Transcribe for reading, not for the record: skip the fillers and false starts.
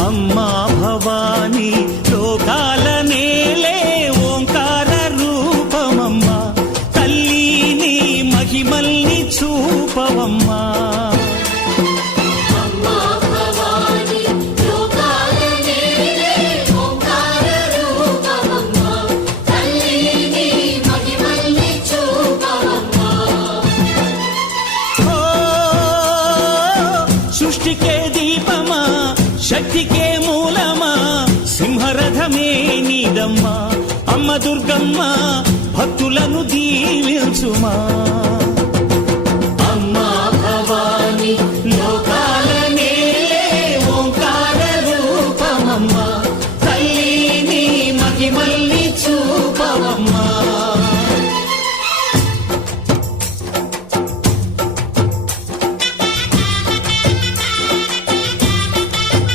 అమ్మా భవానీ లోకాల నేలే ఓంకార రూపమమ్మా, తల్లి నీ మహిమల్ని చూపవమ్మా. సృష్టికే దీపమా, శక్తికే మూలమా, సింహరథమే నీదమ్మా. అమ్మ దుర్గమ్మ భక్తులను దీవించుమా.